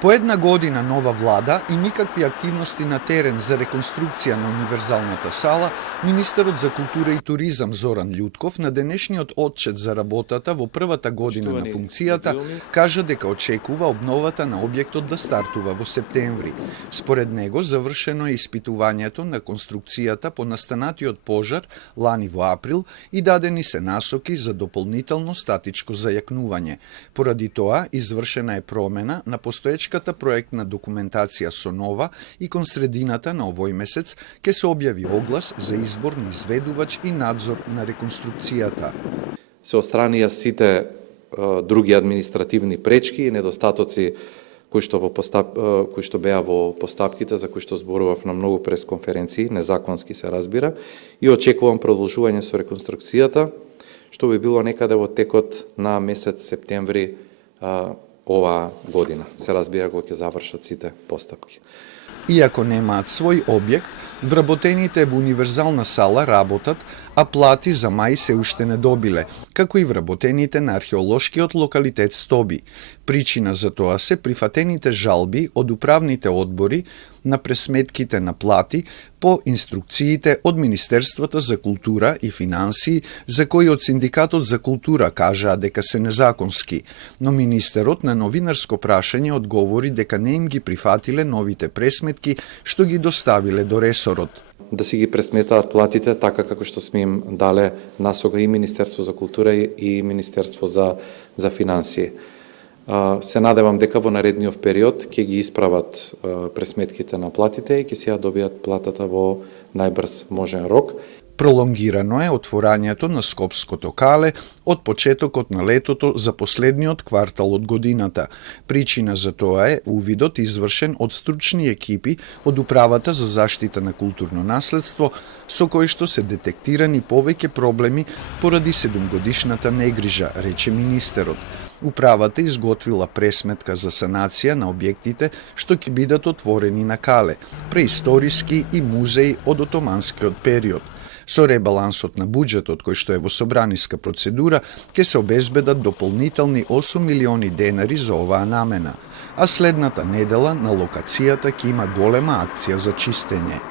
По една година нова влада и никакви активности на терен за реконструкција на универзалната сала, министерот за култура и туризам Зоран Љутков на денешниот отчет за работата во првата година на функцијата кажа дека очекува обновата на објектот да стартува во септември. Според него завршено е испитувањето на конструкцијата по настанатиот пожар лани во април и дадени се насоки за дополнително статичко зајакнување. Поради тоа извршена е промена на постоечката проектна документација со нова и кон средината на овој месец ќе се објави оглас за избор на изведувач и надзор на реконструкцијата. Се отстранија сите други административни пречки и недостатоци кои што беа во постапките, за кои што зборував на многу пресконференции, незаконски се разбира, и очекувам продолжување со реконструкцијата, што би било некаде во текот на месец септември оваа година. Се разбира кога ќе завршат сите постапки. Иако немаат свој објект, вработените во универзална сала работат, а плати за мај се уште не добиле, како и вработените на археолошкиот локалитет Стоби. Причина за тоа се прифатените жалби од управните одбори на пресметките на плати по инструкциите од Министерствата за култура и финансии, за кои од Синдикатот за култура кажаа дека се незаконски, но министерот на новинарско прашање одговори дека не им ги прифатиле новите пресметки што ги доставиле до ресорот. Да си ги пресметаат платите така како што сме им дале насока и Министерство за култура и Министерство за финансии. Се надевам дека во наредниот период ќе ги исправат пресметките на платите и ќе си ја добијат платата во најбрз можен рок. Пролонгирано е отворањето на Скопското кале од почетокот на летото за последниот квартал од годината. Причина за тоа е увидот извршен од стручни екипи од Управата за заштита на културно наследство, со кои што се детектирани повеќе проблеми поради 7-годишната негрижа, рече министерот. Управата изготвила пресметка за санација на објектите што ќе бидат отворени на кале, преисториски и музеи од отоманскиот период. Со ребалансот на буџетот, кој што е во собраниска процедура, ќе се обезбедат дополнителни 8 милиони денари за оваа намена, а следната недела на локацијата ќе има голема акција за чистење.